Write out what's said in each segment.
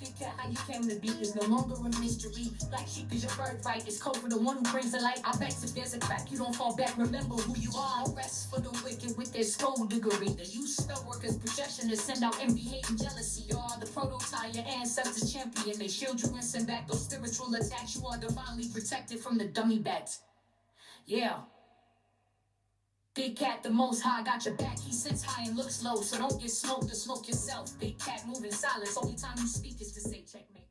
Big cat, how you came to be is no longer a mystery. Black sheep is your birthright. It's code for the one who brings the light. I bet if there's a crack, you don't fall back. Remember who you are. No rest for the wicked with their skullduggery. The use spell workers' projection to send out envy, hate, and jealousy. You are the prototype, your ancestors champion. They shield you and send back those spiritual attacks. You are divinely protected from the dummy bats. Yeah. Big cat, the most high, got your back. He sits high and looks low, so don't get smoked or smoke yourself. Big cat, move in silence. Only time you speak is to say checkmate.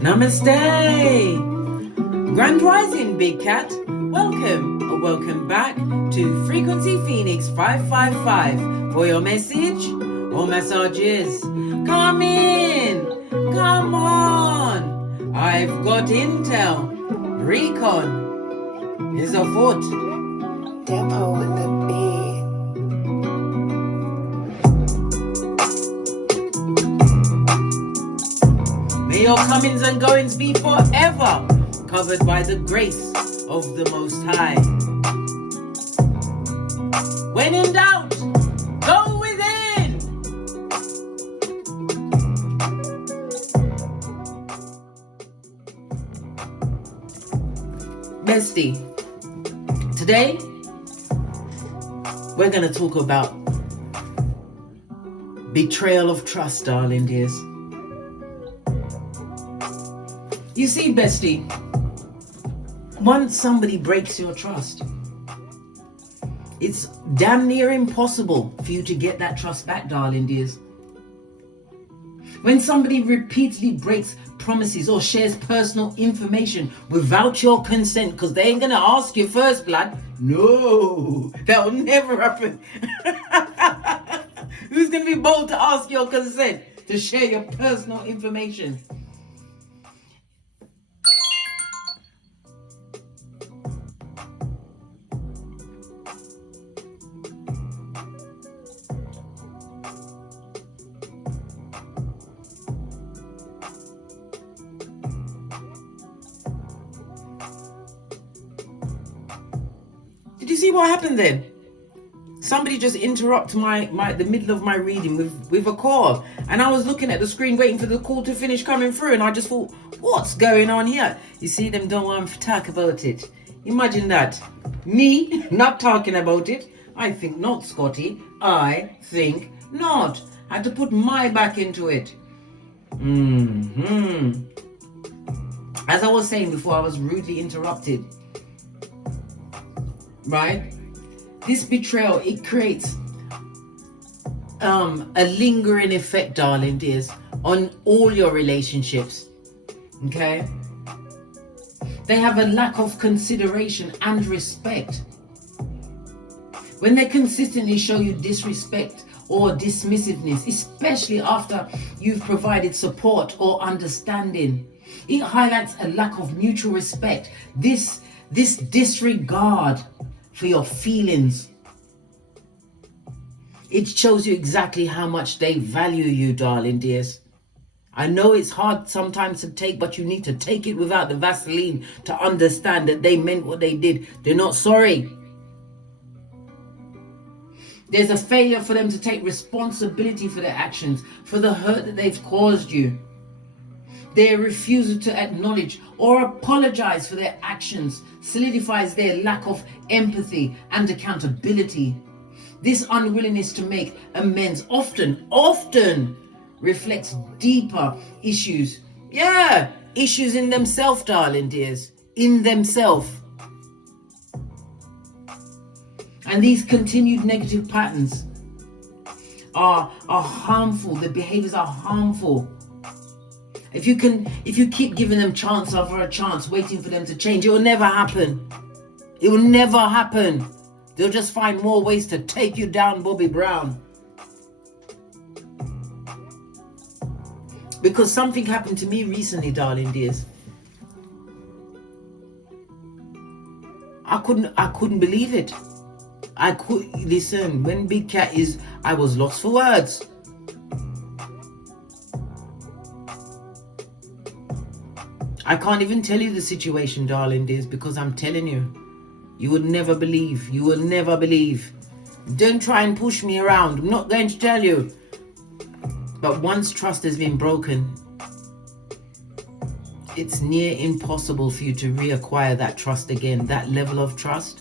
Namaste! Grand Rising, Big Cat. Welcome or welcome back to Frequency Phoenix 555 for your message or messages. Come in! Come on! I've got intel. Recon is afoot. Depot with the beat. May your comings and goings be forever covered by the grace of the Most High. When in doubt, go within. Bestie, today we're going to talk about betrayal of trust, darling dears. You see, bestie, once somebody breaks your trust, it's damn near impossible for you to get that trust back, darling dears. When somebody repeatedly breaks promises or shares personal information without your consent, because they ain't gonna ask you first, blood. No, that will never happen. Who's gonna be bold to ask your consent to share your personal information? Did you see what happened then? Somebody just interrupted the middle of my reading with a call, and I was looking at the screen waiting for the call to finish coming through, and I just thought, what's going on here? You see, them don't want to talk about it. Imagine that. Me not talking about it. I think not, Scotty. I think not. I had to put my back into it. As I was saying before, I was rudely interrupted. Right? This betrayal, it creates a lingering effect, darling dears, on all your relationships. Okay? They have a lack of consideration and respect. When they consistently show you disrespect or dismissiveness, especially after you've provided support or understanding, it highlights a lack of mutual respect. This disregard for your feelings. It shows you exactly how much they value you, darling dears. I know it's hard sometimes to take, but you need to take it without the Vaseline to understand that they meant what they did. They're not sorry. There's a failure for them to take responsibility for their actions, for the hurt that they've caused you. Their refusal to acknowledge or apologize for their actions solidifies their lack of empathy and accountability. This unwillingness to make amends often reflects deeper issues. Yeah, issues in themselves, darling dears. In themselves. And these continued negative patterns are harmful. The behaviors are harmful. If you keep giving them chance after a chance, waiting for them to change, it will never happen. It will never happen. They'll just find more ways to take you down, Bobby Brown. Because something happened to me recently, darling dears. I couldn't believe it. Listen, when Big Cat I was lost for words. I can't even tell you the situation, darling dears, because I'm telling you, you would never believe. You will never believe. Don't try and push me around. I'm not going to tell you. But once trust has been broken, it's near impossible for you to reacquire that trust again. That level of trust.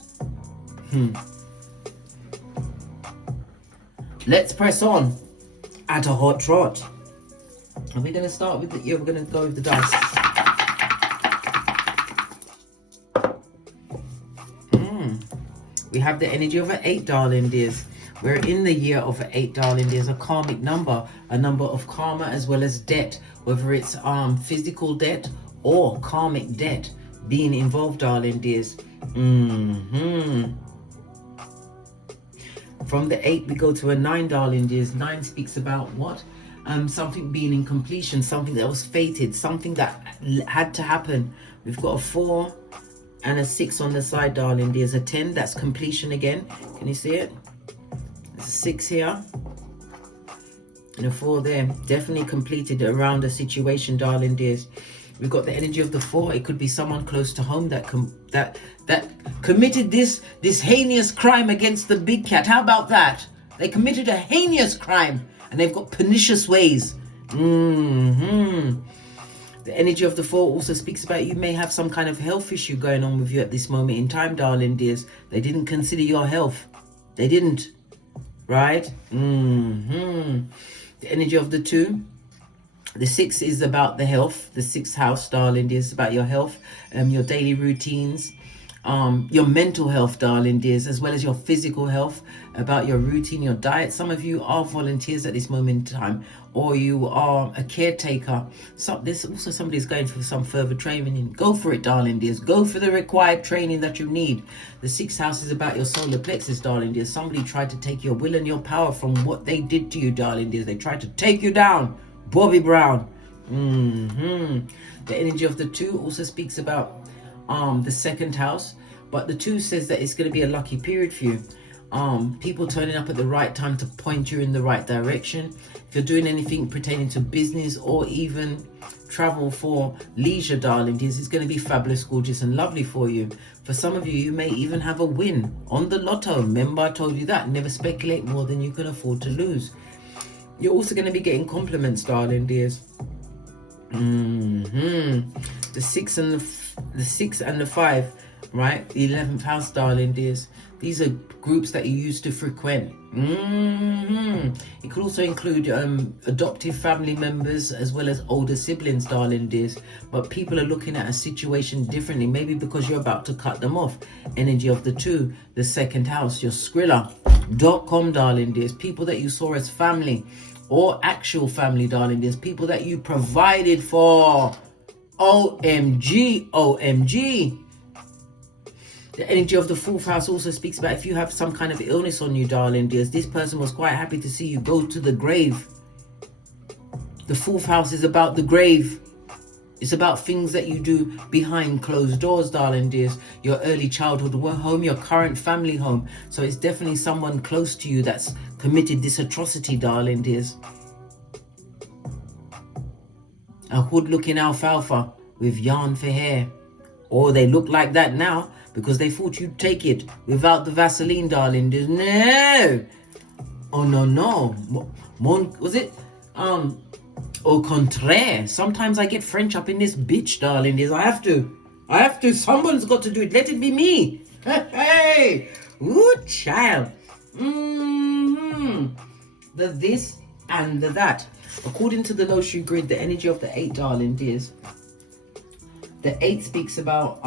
Let's press on at a hot trot. Are we going to start with we're going to go with the dice. We have the energy of an 8, darling dears. We're in the year of an 8, darling dears. A karmic number, a number of karma as well as debt, whether it's physical debt or karmic debt being involved, darling dears. From the 8 we go to a 9, darling dears. 9 speaks about what? Something being in completion, something that was fated, something that had to happen. We've got a 4 and a 6 on the side, darling. There's a 10, that's completion again. Can you see it? There's a 6 here and a 4 there. Definitely completed around a situation, darling dears. We've got the energy of the 4. It could be someone close to home that committed this heinous crime against the big cat. How about that? They committed a heinous crime and they've got pernicious ways. The energy of the 4 also speaks about you may have some kind of health issue going on with you at this moment in time, darling dears. They didn't consider your health. They didn't. Right? The energy of the 2. The 6 is about the health. The 6th house, darling dears, is about your health, your daily routines, your mental health, darling dears, as well as your physical health, about your routine, your diet. Some of you are volunteers at this moment in time, or you are a caretaker. So there's also somebody's going for some further training. Go for it, darling dears. Go for the required training that you need. The 6th house is about your solar plexus, darling dears. Somebody tried to take your will and your power from what they did to you, darling dears. They tried to take you down. Bobby Brown. The energy of the 2 also speaks about the 2nd house, but the 2 says that it's going to be a lucky period for you. People turning up at the right time to point you in the right direction. If you're doing anything pertaining to business or even travel for leisure, darling dears, it's going to be fabulous, gorgeous and lovely for you. For some of you, you may even have a win on the lotto. Remember, I told you that. Never speculate more than you can afford to lose. You're also going to be getting compliments, darling dears. The 6 and the 5, right? The 11th house, darling dears. These are groups that you used to frequent. It could also include adoptive family members as well as older siblings, darling dears. But people are looking at a situation differently, maybe because you're about to cut them off. Energy of the 2, the 2nd house, your Skrilla.com, darling dears. People that you saw as family or actual family, darling dears. People that you provided for. OMG, OMG. The energy of the 4th house also speaks about if you have some kind of illness on you, darling dears. This person was quite happy to see you go to the grave. The 4th house is about the grave. It's about things that you do behind closed doors, darling dears. Your early childhood home, your current family home. So it's definitely someone close to you that's committed this atrocity, darling dears. A hood-looking alfalfa with yarn for hair. Or they look like that now because they thought you'd take it without the Vaseline, darling dears. No! Oh, no. Was it? Au contraire. Sometimes I get French up in this bitch, darling dears. I have to. Someone's got to do it. Let it be me. Hey! Ooh, child. The this and the that. According to the Loshu grid, the energy of the 8, darling dears. The 8 speaks about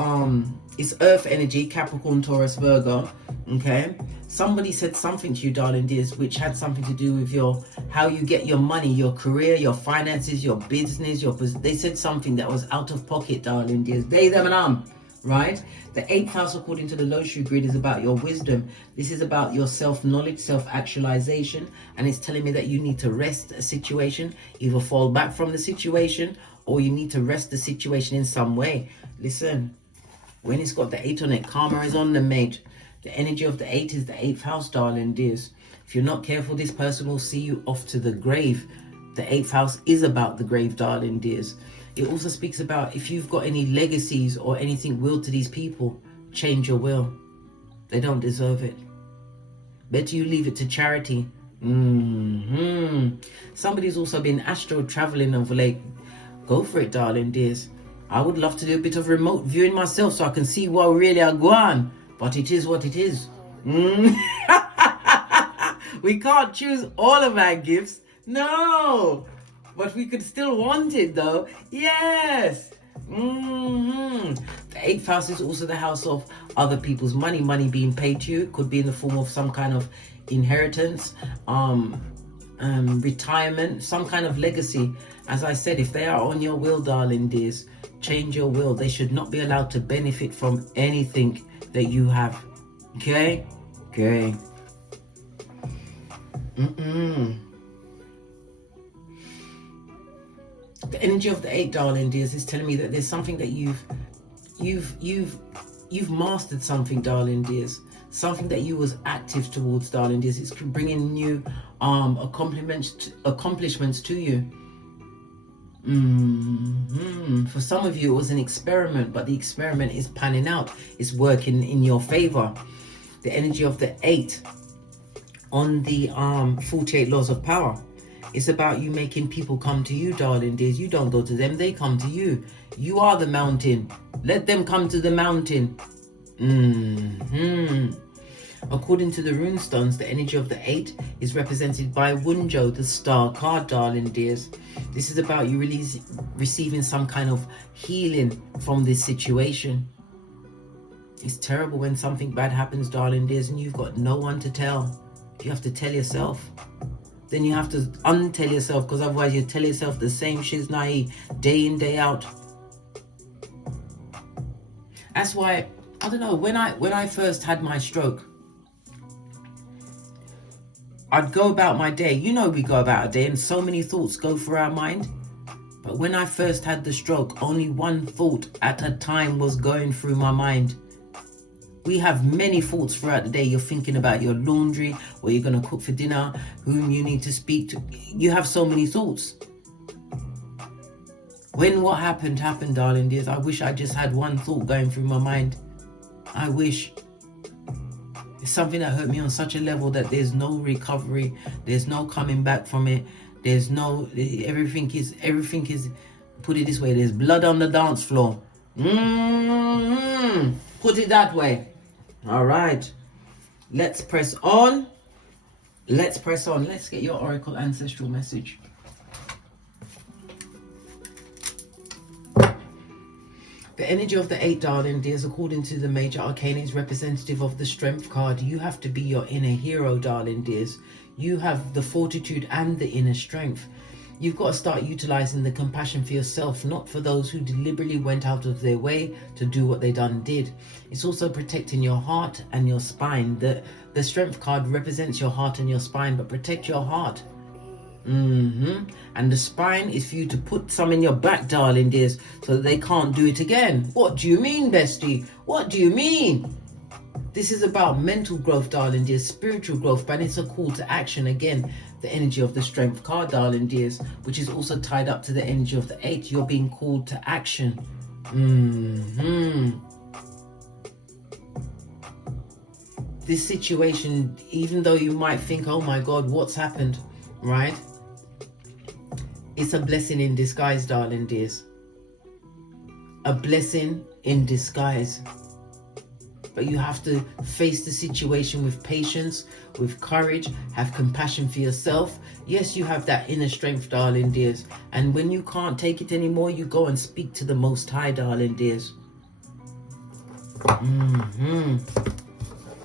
it's earth energy, Capricorn, Taurus, Virgo. Okay, somebody said something to you, darling dears, which had something to do with how you get your money, your career, your finances, your business. They said something that was out of pocket, darling dears. They, them, and right? The 8th house, according to the Loshu grid, is about your wisdom. This is about your self-knowledge, self-actualization, and it's telling me that you need to rest a situation, either fall back from the situation, or you need to rest the situation in some way. Listen, when it's got the 8 on it, karma is on them, mate. The energy of the 8 is the 8th house, darling dears. If you're not careful, this person will see you off to the grave. The 8th house is about the grave, darling dears. It also speaks about if you've got any legacies or anything willed to these people, change your will. They don't deserve it. Better you leave it to charity. Somebody's also been astro traveling over late. Go for it, darling dears. I would love to do a bit of remote viewing myself so I can see what really I go on. But it is what it is. We can't choose all of our gifts. No. But we could still want it though. Yes. The 8th house is also the house of other people's money. Money being paid to you. It could be in the form of some kind of inheritance, retirement, some kind of legacy. As I said, if they are on your will, darling dears, change your will. They should not be allowed to benefit from anything that you have. Okay? Okay. The energy of the 8, darling dears, is telling me that there's something that you've mastered something, darling dears. Something that you was active towards, darling dears. It's bringing new accomplishments to you. For some of you, it was an experiment, but the experiment is panning out. It's working in your favor. The energy of the 8 on the 48 laws of power. It's about you making people come to you, darling dears. You don't go to them, they come to you. You are the mountain. Let them come to the mountain. According to the rune stones, the energy of the 8 is represented by Wunjo, the star card, darling dears. This is about you receiving some kind of healing from this situation. It's terrible when something bad happens, darling dears, and you've got no one to tell. You have to tell yourself. Then you have to untell yourself, because otherwise you tell yourself the same shiznai day in, day out. That's why, I don't know, when I first had my stroke, I'd go about my day. You know, we go about a day and so many thoughts go through our mind. But when I first had the stroke, only one thought at a time was going through my mind. We have many thoughts throughout the day. You're thinking about your laundry, what you're going to cook for dinner, whom you need to speak to. You have so many thoughts. When what happened, darling dears, I wish I just had one thought going through my mind. I wish. It's something that hurt me on such a level that there's no recovery. There's no coming back from it. There's no, everything is, put it this way, there's blood on the dance floor. Put it that way. All right. Let's press on. Let's press on. Let's get your oracle ancestral message. The energy of the 8, darling dears, according to the major arcana, is representative of the strength card. You have to be your inner hero, darling dears. You have the fortitude and the inner strength. You've got to start utilizing the compassion for yourself, not for those who deliberately went out of their way to do what they did. It's also protecting your heart and your spine. The strength card represents your heart and your spine, but protect your heart. And the spine is for you to put some in your back, darling dears, so that they can't do it again. What do you mean, bestie? What do you mean? This is about mental growth, darling dears, spiritual growth, but it's a call to action. Again, the energy of the strength card, darling dears, which is also tied up to the energy of the 8. You're being called to action. This situation, even though you might think, oh my God, what's happened, right? It's a blessing in disguise, darling dears. A blessing in disguise. But you have to face the situation with patience, with courage, have compassion for yourself. Yes, you have that inner strength, darling dears. And when you can't take it anymore, you go and speak to the Most High, darling dears.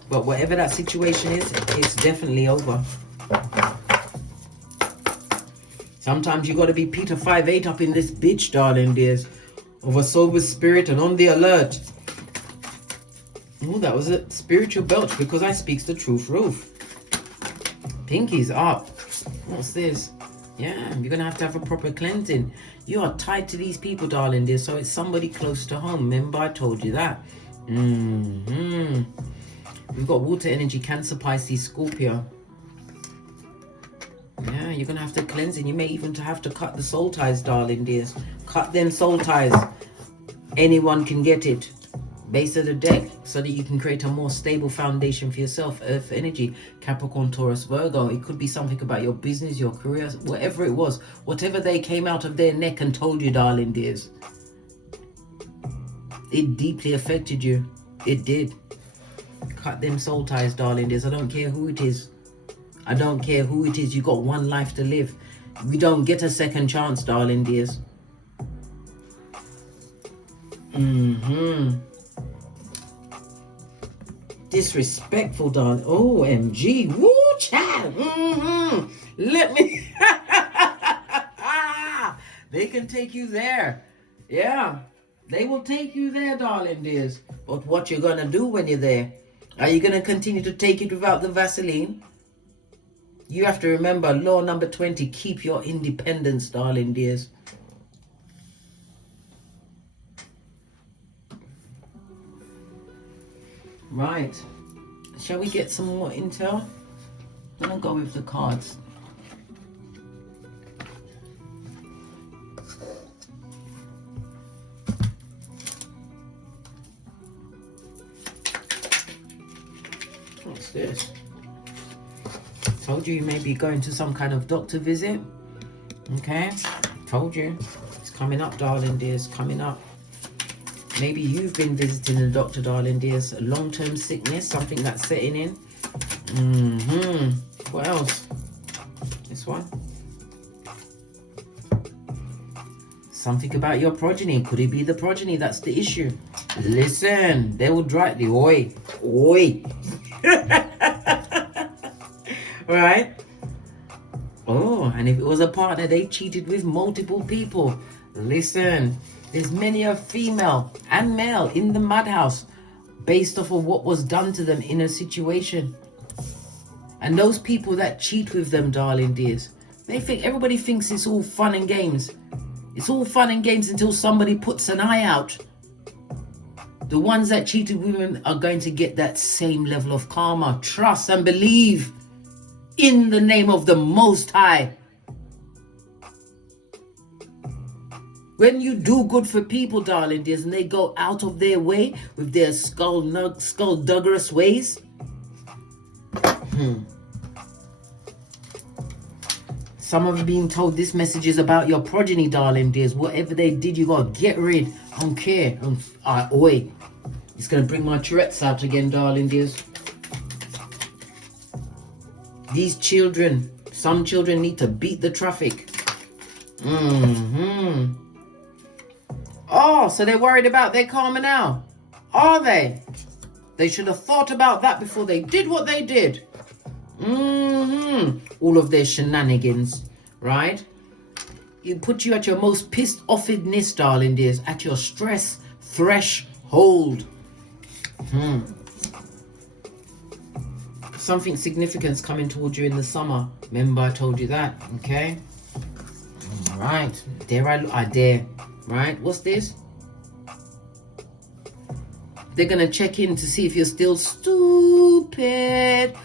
But whatever that situation is, it's definitely over. Sometimes you got to be Peter 5'8" up in this bitch, darling dears. Of a sober spirit and on the alert. Oh, that was a spiritual belch because I speaks the truth roof. Pinky's up. What's this? Yeah, you're going to have a proper cleansing. You are tied to these people, darling dear, so it's somebody close to home. Remember, I told you that. We've got water energy, Cancer, Pisces, Scorpio. Yeah, you're going to have to cleanse it. You may even have to cut the soul ties, darling dears. Cut them soul ties. Anyone can get it. Base of the deck, so that you can create a more stable foundation for yourself. Earth energy, Capricorn, Taurus, Virgo. It could be something about your business, your career, whatever it was. Whatever they came out of their neck and told you, darling dears. It deeply affected you. It did. Cut them soul ties, darling dears. I don't care who it is. I don't care who it is. You got one life to live. We don't get a second chance, darling dears. Disrespectful, darling. OMG. Woo, child. Let me. They can take you there. Yeah. They will take you there, darling dears. But what you're going to do when you're there? Are you going to continue to take it without the Vaseline? You have to remember, law number 20, keep your independence, darling dears. Right. Shall we get some more intel? I'm going to go with the cards. What's this? Told you may be going to some kind of doctor visit. Okay? Told you. It's coming up, darling dears. Coming up. Maybe you've been visiting the doctor, darling dears. A long-term sickness, something that's setting in. What else? This one. Something about your progeny. Could it be the progeny that's the issue? Listen, they will drive the oi. Right? Oh, and if it was a partner, they cheated with multiple people. Listen, there's many a female and male in the madhouse based off of what was done to them in a situation. And those people that cheat with them, darling dears, everybody thinks it's all fun and games. It's all fun and games until somebody puts an eye out. The ones that cheated women are going to get that same level of karma. Trust and believe in the name of the Most High. When you do good for people, darling dears, and they go out of their way with their skullduggerous ways. Some of you being told this message is about your progeny, darling dears. Whatever they did, you gotta get rid. I don't care. Oi. It's gonna bring my Tourette's out again, darling dears. These children, some children need to beat the traffic. Oh, so they're worried about their karma now. Are they? They should have thought about that before they did what they did. All of their shenanigans, right? It puts you at your most pissed offedness, darling dears, at your stress threshold. Something significant's coming towards you in the summer. Remember I told you that, okay? All right, I dare. Right, what's this? They're gonna check in to see if you're still stupid.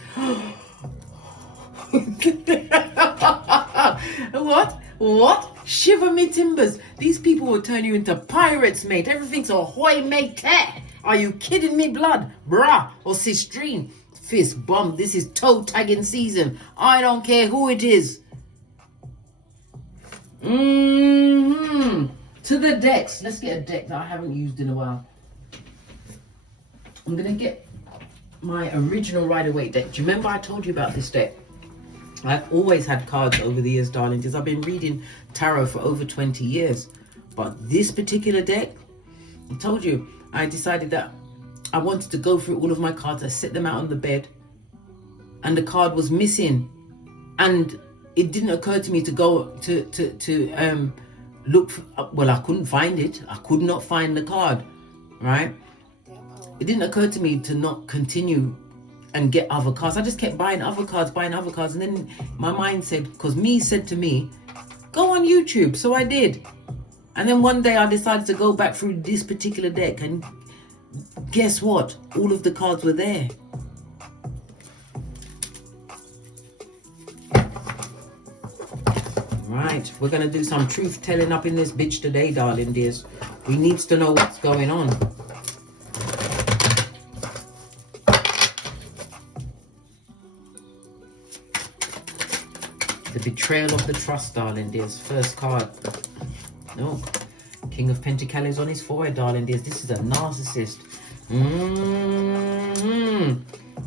What? Shiver me timbers. These people will turn you into pirates, mate. Everything's ahoy, mate. Are you kidding me, blood? Bruh, or sistrine. Fist bump. This is toe tagging season. I don't care who it is. To the decks. Let's get a deck that I haven't used in a while. I'm going to get my original Rider-Waite deck. Do you remember I told you about this deck? I've always had cards over the years, darling, because I've been reading tarot for over 20 years. But this particular deck, I told you, I decided that I wanted to go through all of my cards. I set them out on the bed and the card was missing. And it didn't occur to me to go to look for, well, I couldn't find it. I could not find the card, right? It didn't occur to me to not continue and get other cards. I just kept buying other cards. And then my mind said, because me said to me, go on YouTube. So I did. And then one day I decided to go back through this particular deck. And guess what? All of the cards were there. Right, we're going to do some truth telling up in this bitch today, darling dears. We needs to know what's going on. The betrayal of the trust, darling dears. First card. No. King of Pentacles on his forehead, darling dears. This is a narcissist.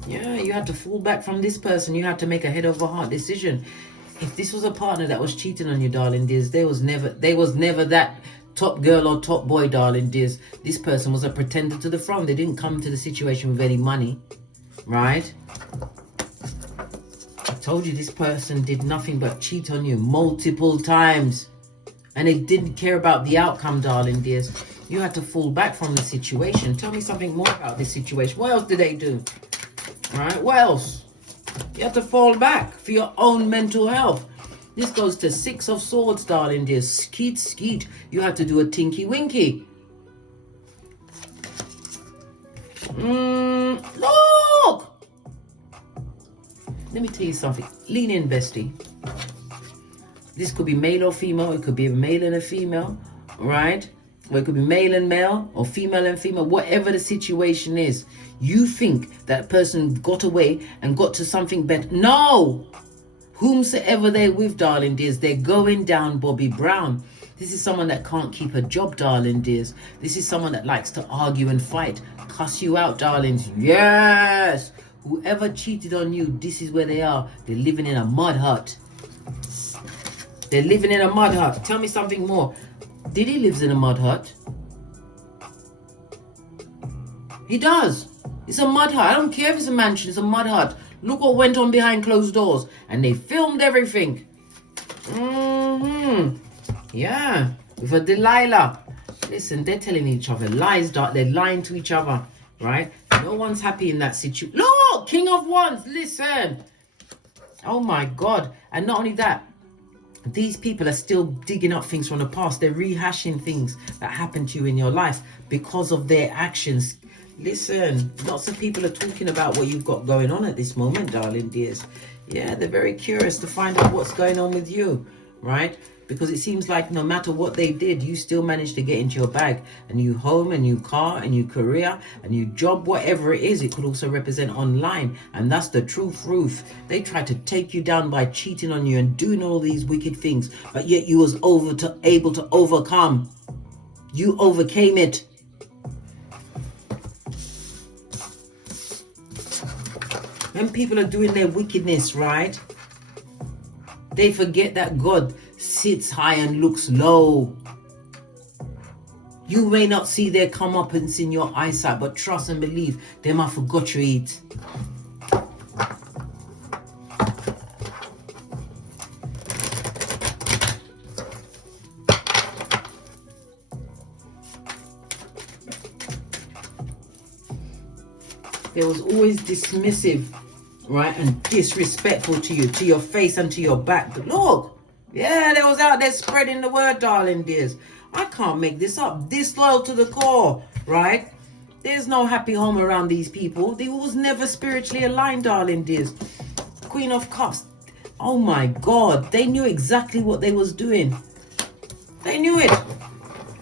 Yeah, you had to fall back from this person. You had to make a head over heart decision. If this was a partner that was cheating on you, darling dears, there was never that top girl or top boy, darling dears. This person was a pretender to the throne. They didn't come to the situation with any money, right? I told you this person did nothing but cheat on you multiple times. And they didn't care about the outcome, darling dears. You had to fall back from the situation. Tell me something more about this situation. What else did they do? All right, what else? You have to fall back for your own mental health. This goes to 6 of Swords, darling dears. Skeet, skeet. You had to do a tinky winky. Look! Let me tell you something. Lean in, bestie. This could be male or female. It could be a male and a female, right? Or it could be male and male or female and female. Whatever the situation is, you think that person got away and got to something better. No! Whomsoever they're with, darling dears, they're going down Bobby Brown. This is someone that can't keep a job, darling dears. This is someone that likes to argue and fight. Cuss you out, darlings. Yes! Whoever cheated on you, this is where they are. They're living in a mud hut. They're living in a mud hut. Tell me something more. Did he live in a mud hut? He does. It's a mud hut. I don't care if it's a mansion. It's a mud hut. Look what went on behind closed doors. And they filmed everything. Yeah. With a Delilah. Listen, they're telling each other lies. They're lying to each other. Right? No one's happy in that situation. Look! King of Wands. Listen. Oh my God. And not only that. These people are still digging up things from the past. They're rehashing things that happened to you in your life because of their actions. Listen, lots of people are talking about what you've got going on at this moment, darling dears. Yeah, they're very curious to find out what's going on with you, right? Because it seems like no matter what they did, you still managed to get into your bag. A new home, a new car, a new career, a new job, whatever it is. It could also represent online. And that's the truth. They tried to take you down by cheating on you and doing all these wicked things. But yet you was able to overcome. You overcame it. When people are doing their wickedness, right? They forget that God sits high and looks low. You may not see their comeuppance in your eyesight, but trust and believe them I forgot you eat. There was always dismissive, right, and disrespectful to you, to your face and to your back. But look. Yeah, they was out there spreading the word, darling dears. I can't make this up. Disloyal to the core, right? There's no happy home around these people. They was never spiritually aligned, darling dears. Queen of Cups. Oh my God. They knew exactly what they was doing. They knew it.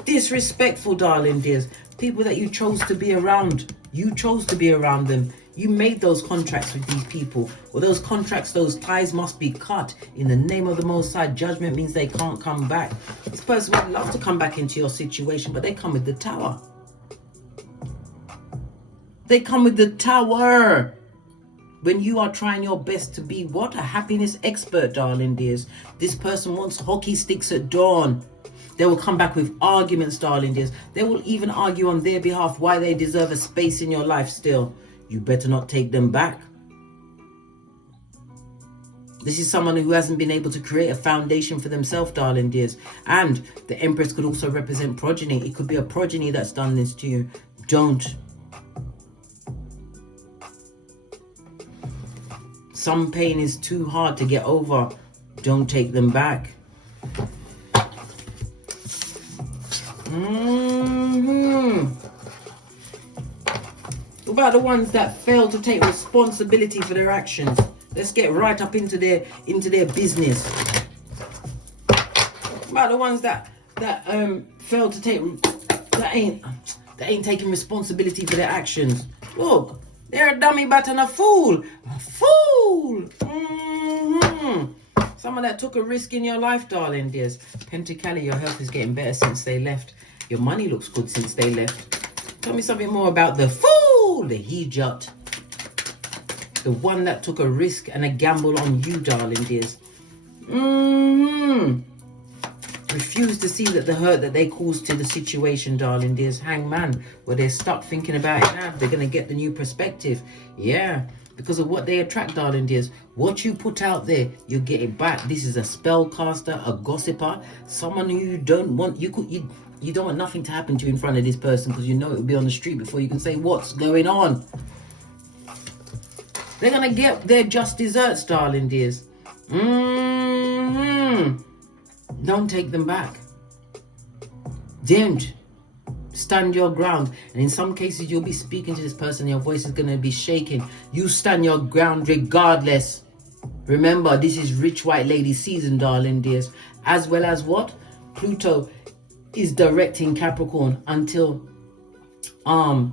Disrespectful, darling dears. People that you chose to be around. You chose to be around them. You made those contracts with these people. Well, those contracts, those ties must be cut in the name of the Most High. Judgment means they can't come back. This person would love to come back into your situation, but they come with the Tower. They come with the Tower. When you are trying your best to be what? A happiness expert, darling dears. This person wants hockey sticks at dawn. They will come back with arguments, darling dears. They will even argue on their behalf why they deserve a space in your life still. You better not take them back. This is someone who hasn't been able to create a foundation for themselves, darling dears. And the Empress could also represent progeny. It could be a progeny that's done this to you. Don't. Some pain is too hard to get over. Don't take them back. What about the ones that fail to take responsibility for their actions? Let's get right up into their business. about the ones that fail to take, that ain't taking responsibility for their actions? Look, they're a dummy but and a fool. A fool. Someone that took a risk in your life, darling dears. Pentacali, your health is getting better since they left. Your money looks good since they left. Tell me something more about the fool, the Hijat. The one that took a risk and a gamble on you, darling dears. Refuse to see that the hurt that they caused to the situation, darling dears. Hangman, where they're stuck thinking about it now. They're going to get the new perspective. Yeah, because of what they attract, darling dears. What you put out there, you get it back. This is a spellcaster, a gossiper, someone who you don't want. You don't want nothing to happen to you in front of this person, because you know it will be on the street before you can say what's going on. They're going to get their just desserts, darling dears. Don't take them back. Don't. Stand your ground. And in some cases, you'll be speaking to this person, your voice is going to be shaking. You stand your ground regardless. Remember, this is rich white lady season, darling dears. As well as what? Pluto is directing Capricorn until the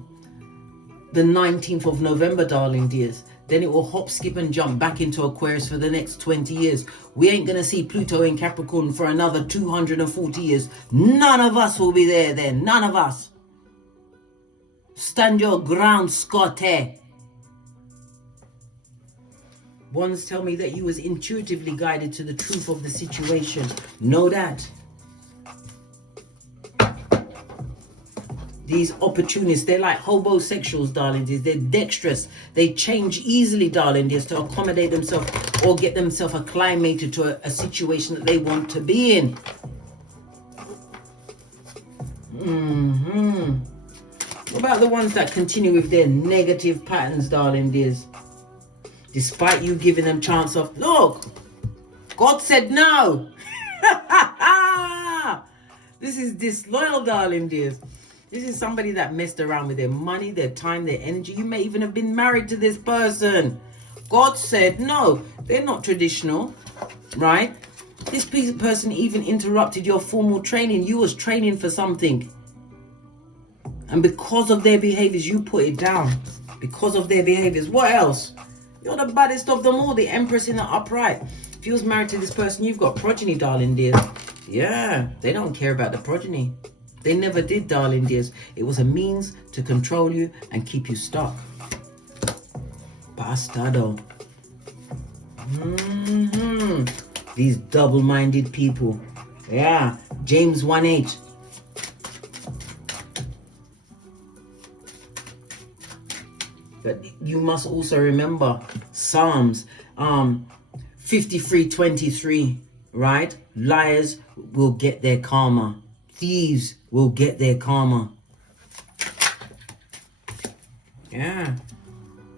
19th of November, darling dears. Then it will hop, skip and jump back into Aquarius for the next 20 years. We ain't going to see Pluto in Capricorn for another 240 years. None of us will be there then. None of us. Stand your ground, Scotty. Ones tell me that you was intuitively guided to the truth of the situation. Know that. These opportunists, they're like hobosexuals, darling dears. They're dexterous. They change easily, darling dears, to accommodate themselves or get themselves acclimated to a situation that they want to be in. What about the ones that continue with their negative patterns, darling dears? Despite you giving them chance of, look, God said no. This is disloyal, darling dears. This is somebody that messed around with their money, their time, their energy. You may even have been married to this person. God said no. They're not traditional, right? This person even interrupted your formal training. You was training for something. And because of their behaviors, you put it down. Because of their behaviors. What else? You're the baddest of them all. The Empress in the upright. If you was married to this person, you've got progeny, darling dears. Yeah, they don't care about the progeny. They never did, darling dears. It was a means to control you and keep you stuck. Bastardo. These double-minded people. Yeah. James 1:8. But you must also remember Psalms 53:23, right? Liars will get their karma. Thieves will get their karma. Yeah.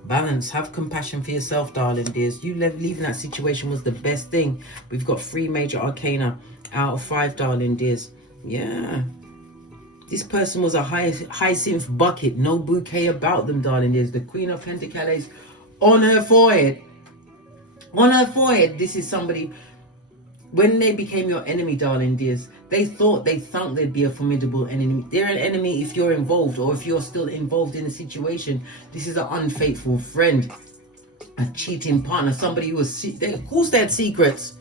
Balance. Have compassion for yourself, darling dears. You leaving that situation was the best thing. We've got 3 major arcana out of 5, darling dears. Yeah. This person was a hyacinth bucket. No bouquet about them, darling dears. The Queen of Pentacles on her forehead. On her forehead. This is somebody... When they became your enemy, darling dears, they thought they'd be a formidable enemy. They're an enemy if you're involved, or if you're still involved in a situation. This is an unfaithful friend, a cheating partner, somebody who was... Of course they had secrets.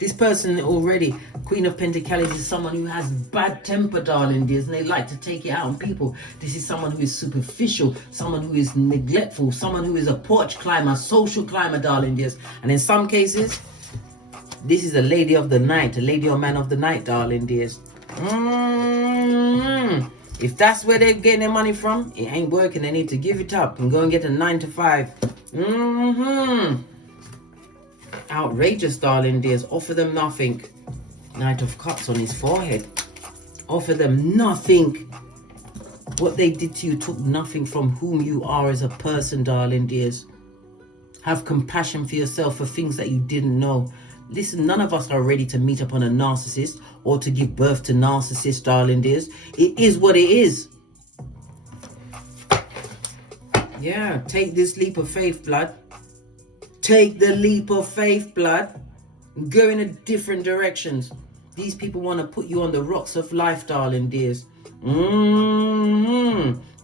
This person already, Queen of Pentacles, is someone who has bad temper, darling dears, and they like to take it out on people. This is someone who is superficial, someone who is neglectful, someone who is a porch climber, social climber, darling dears. And in some cases... This is a lady of the night, a lady or man of the night, darling dears. If that's where they're getting their money from, it ain't working. They need to give it up and go and get a 9 to 5. Outrageous, darling dears. Offer them nothing. Knight of Cups on his forehead. Offer them nothing. What they did to you took nothing from whom you are as a person, darling dears. Have compassion for yourself for things that you didn't know. Listen, none of us are ready to meet upon a narcissist or to give birth to narcissists, darling dears. It is what it is. Yeah, take this leap of faith, blood. Take the leap of faith, blood. Go in a different directions. These people want to put you on the rocks of life, darling dears.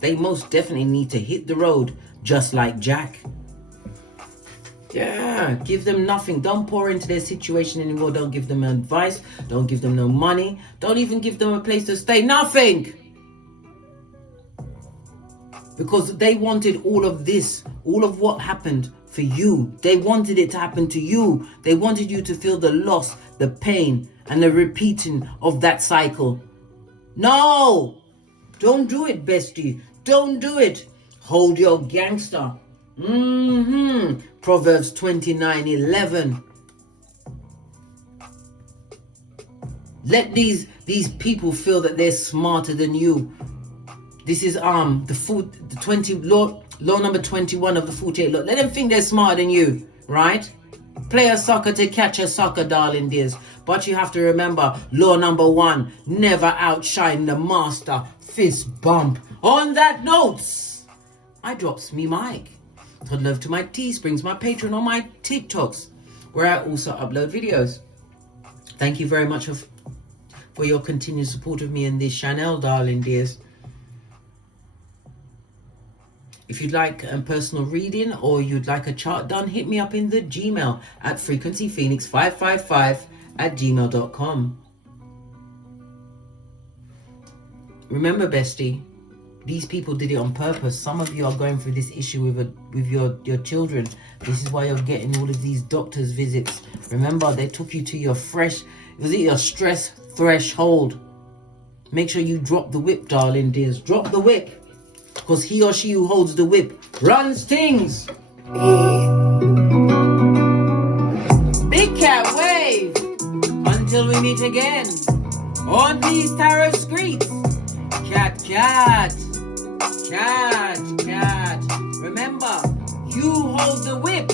They most definitely need to hit the road, just like Jack. Yeah, give them nothing. Don't pour into their situation anymore. Don't give them advice. Don't give them no money. Don't even give them a place to stay. Nothing. Because they wanted all of this, all of what happened for you. They wanted it to happen to you. They wanted you to feel the loss, the pain, and the repeating of that cycle. No! Don't do it, bestie. Don't do it. Hold your gangster. Proverbs 29:11. Let these people feel that they're smarter than you. This is law number 21 of the 48 law. Let them think they're smarter than you, right? Play a sucker to catch a sucker, darling dears. But you have to remember, law number 1, never outshine the master. Fist bump. On that note, I drops me mic. Todd love to my Teesprings, my Patreon, or my TikToks, where I also upload videos. Thank you very much for your continued support of me and this channel, darling dears. If you'd like a personal reading or you'd like a chart done, hit me up in the Gmail at frequencyphoenix555@gmail.com. Remember, bestie, these people did it on purpose. Some of you are going through this issue with your children. This is why you're getting all of these doctor's visits. Remember, they took you to your stress threshold. Make sure you drop the whip, darling dears. Drop the whip. Because he or she who holds the whip runs things. Big cat wave. Until we meet again on these tarot streets. Cat, cat. Cat, cat. Remember, you hold the whip.